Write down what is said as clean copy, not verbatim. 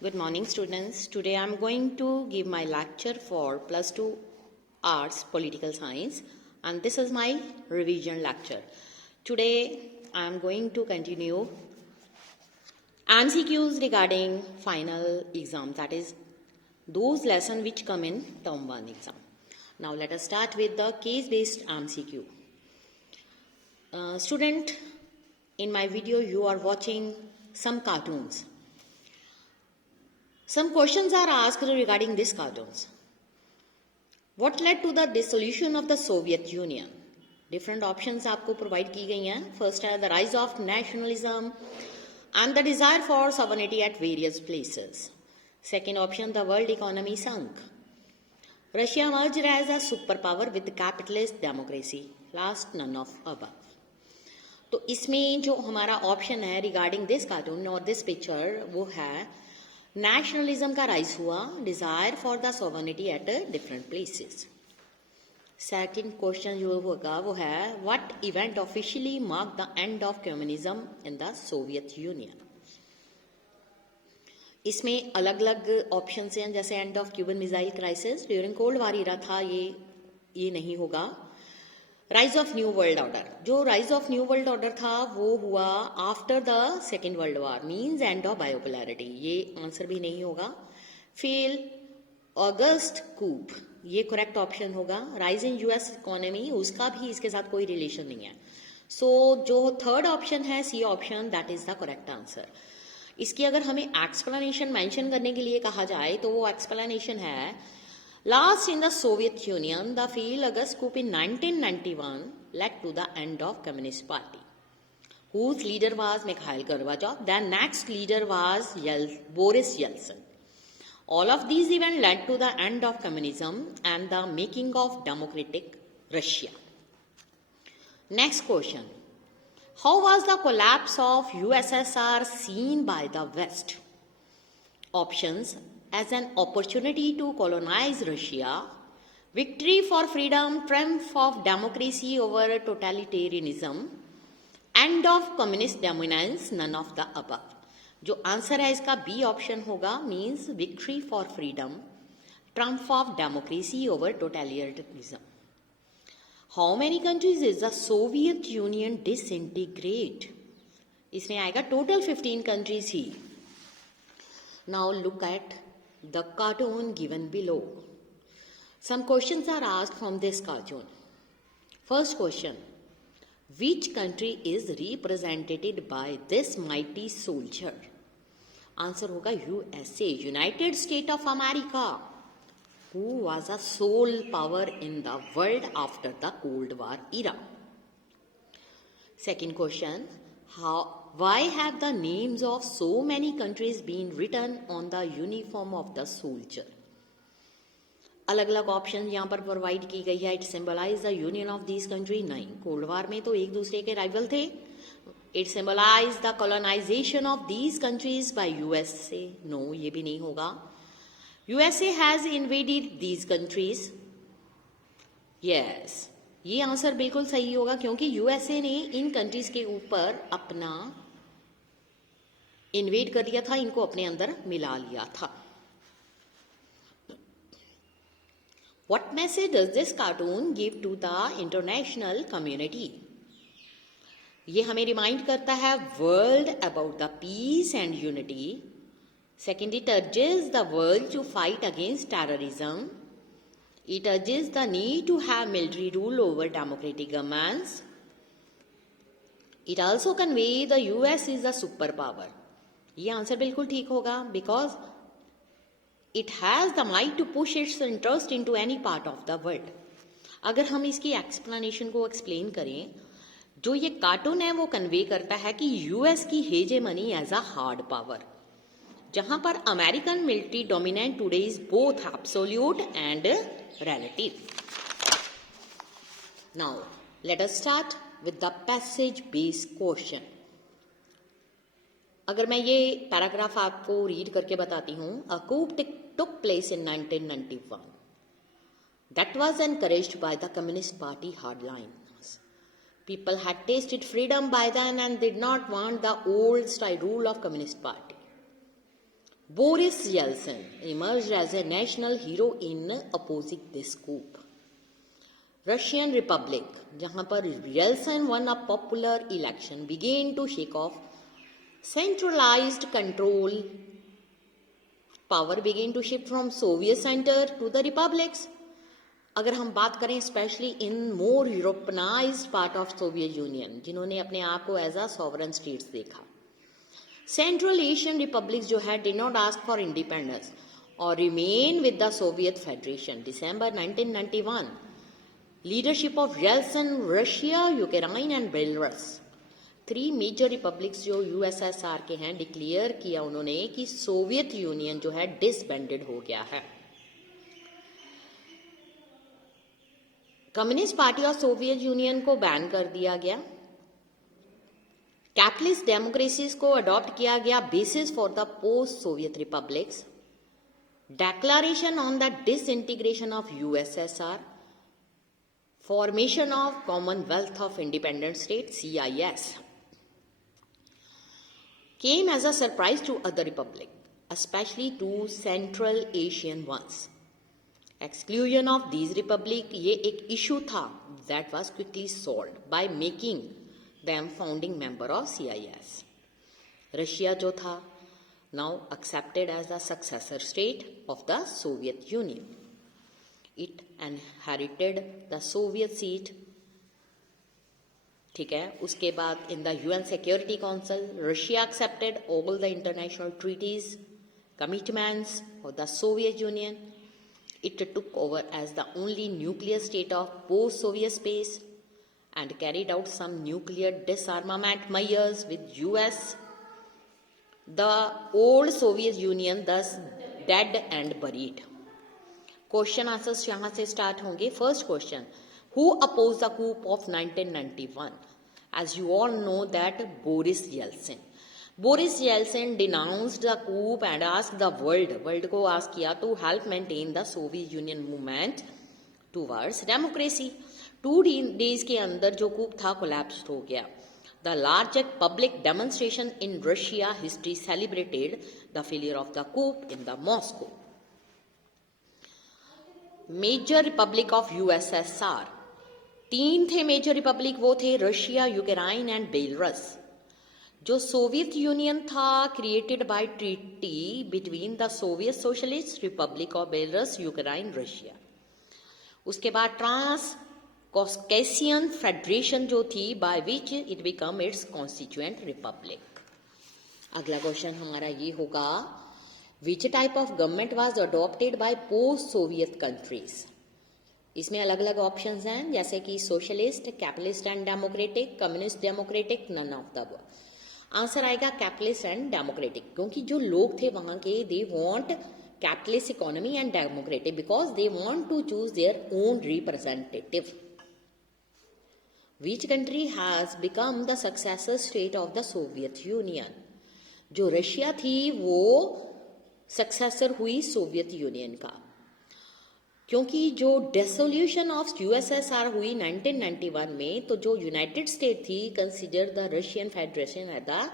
Good morning, students. Today I am going to give my lecture for plus 2 arts political science, and this is my revision lecture. Today I am going to continue MCQs regarding final exam, that is those lessons which come in term 1 exam. Now let us start with the case based MCQ. Student, in my video you are watching some cartoons. Some questions are asked regarding these cartoons. What led to the dissolution of the Soviet Union? Different options आपको provide की गई हैं. First है the rise of nationalism and the desire for sovereignty at various places. Second option, the world economy sunk. Russia emerged as a superpower with capitalist democracy. Last, none of above. तो इसमें जो हमारा option है regarding this cartoon और this picture वो है nationalism का rise हुआ, desire for the sovereignty at different places. Second question जो होगा वो है what event officially mark the end of communism in the Soviet Union. इसमें अलग अलग ऑप्शन हैं, जैसे end of Cuban missile crisis during cold war era था, ये नहीं होगा. Rise of new world order, जो rise of new world order था वो हुआ after the second world war, means end of bipolarity, ये आंसर भी नहीं होगा. फेल ऑगस्ट कूप, ये करेक्ट ऑप्शन होगा. राइज इन यूएस इकोनॉमी, उसका भी इसके साथ कोई रिलेशन नहीं है. सो जो थर्ड ऑप्शन है C option, that is the correct answer. इसकी अगर हमें एक्सप्लेनेशन मेंशन करने के लिए कहा जाए तो वो एक्सप्लेनेशन है Last in the Soviet Union, the failed August coup in 1991 led to the end of Communist Party, whose leader was Mikhail Gorbachev. The next leader was Boris Yeltsin. All of these events led to the end of communism and the making of democratic Russia. Next question. How was the collapse of USSR seen by the West? Options: as an opportunity to colonize Russia, victory for freedom, triumph of democracy over totalitarianism, end of communist dominance, none of the above. जो answer है इसका B option होगा, means victory for freedom, triumph of democracy over totalitarianism. How many countries is the Soviet Union disintegrate? इसमें आएगा total 15 countries ही. Now look at the cartoon given below. Some questions are asked from this cartoon. First question, which country is represented by this mighty soldier? Answer होगा USA, United States of America, who was a sole power in the world after the Cold War era. Second question, why have the names of so many countries been written on the uniform of the soldier? अलग अलग option यहाँ पर provide की गई है. It symbolise the union of these country. नहीं, cold war में तो एक दूसरे के राइवल थे. It symbolise the colonisation of these countries by USA. No, ये भी नहीं होगा. USA has invaded these countries. Yes, ये आंसर बिल्कुल सही होगा क्योंकि यूएसए ने इन कंट्रीज के ऊपर अपना इन्वेड कर लिया था, इनको अपने अंदर मिला लिया था. What message does this cartoon give to the international community? ये हमें रिमाइंड करता है world about the peace and unity. Second, it urges the world to fight against terrorism. It urges the need to have military rule over democratic governments. It also conveys the US is a superpower. ये answer बिल्कुल ठीक होगा because it has the might to push its interest into any part of the world. अगर हम इसकी explanation को explain करें, जो ये कार्टून है वो कन्वे करता है कि यूएस की hegemony as a hard power, जहां पर American military dominant today is both absolute and relative. Now, let us start with the passage based question. अगर मैं ये पैराग्राफ आपको रीड करके बताती हूँ, a coup took place in 1991 that was encouraged by the Communist Party hardliners. People had tasted freedom by then and did not want the old style rule of Communist Party. Boris Yeltsin emerged as a national hero in opposing this coup. Russian Republic, जहां पर Yeltsin won a popular election, began to shake off centralized control. Power began to shift from Soviet center to the republics. अगर हम बात करें specially in more Europeanised part of Soviet Union, जिन्होंने अपने आप को एज अ सॉवरन स्टेट्स देखा, central Asian republics जो है did not ask for independence और remain with the Soviet federation. December 1991, leadership of Yeltsin, Russia, Ukraine and Belarus, 3 major republics जो USSR के हैं, डिक्लेयर किया उन्होंने कि सोवियत यूनियन जो है डिसबैंडेड हो गया है. Communist party of Soviet union को बैन कर दिया गया. कैपिटलिस्ट डेमोक्रेसीज को अडॉप्ट किया गया basis for the post Soviet republics. Declaration on the disintegration of USSR, formation of Commonwealth of independent state CIS came as a surprise to other republic, especially to Central Asian ones. Exclusion of these republic ये एक issue था that was quickly solved by making them founding member of CIS. Russia जो था now accepted as the successor state of the Soviet Union. It inherited the Soviet seat. ठीक है. उसके बाद in the UN Security Council, Russia accepted all the international treaties, commitments of the Soviet Union. It took over as the only nuclear state of post-Soviet space and carried out some nuclear disarmament measures with US. The old Soviet Union thus dead and buried. Question answers यहाँ से start होंगे. First question, who oppose the coup of 1991? As you all know that Boris Yeltsin. Boris Yeltsin denounced the coup and asked the world को ask किया to help maintain the Soviet Union movement towards democracy. 2 days के अंदर जो coup था collapse हो गया. The largest public demonstration in Russia history celebrated the failure of the coup in the Moscow. Major republic of USSR, 3 थे major republic, वो थे Russia, Ukraine and Belarus. जो सोवियत यूनियन था created by treaty between the Soviet Socialist Republic of Belarus, Ukraine, Russia. उसके बाद trans Caucasian federation जो थी by which it become its constituent republic. अगला क्वेश्चन हमारा ये होगा, which type of government was adopted by post Soviet countries? इसमें अलग अलग ऑप्शंस हैं, जैसे कि socialist, capitalist and democratic, communist democratic, none of the above. Answer आएगा कैपिटलिस्ट एंड डेमोक्रेटिक, क्योंकि जो लोग थे वहां के they want capitalist economy and democratic because they want to choose their own representative. Which country has become the successor state of the Soviet Union? जो Russia थी वो सक्सेसर हुई सोवियत यूनियन का, क्योंकि जो डिसोल्यूशन ऑफ यूएसएसआर हुई 1991 में, तो जो यूनाइटेड स्टेट थी consider the Russian Federation as the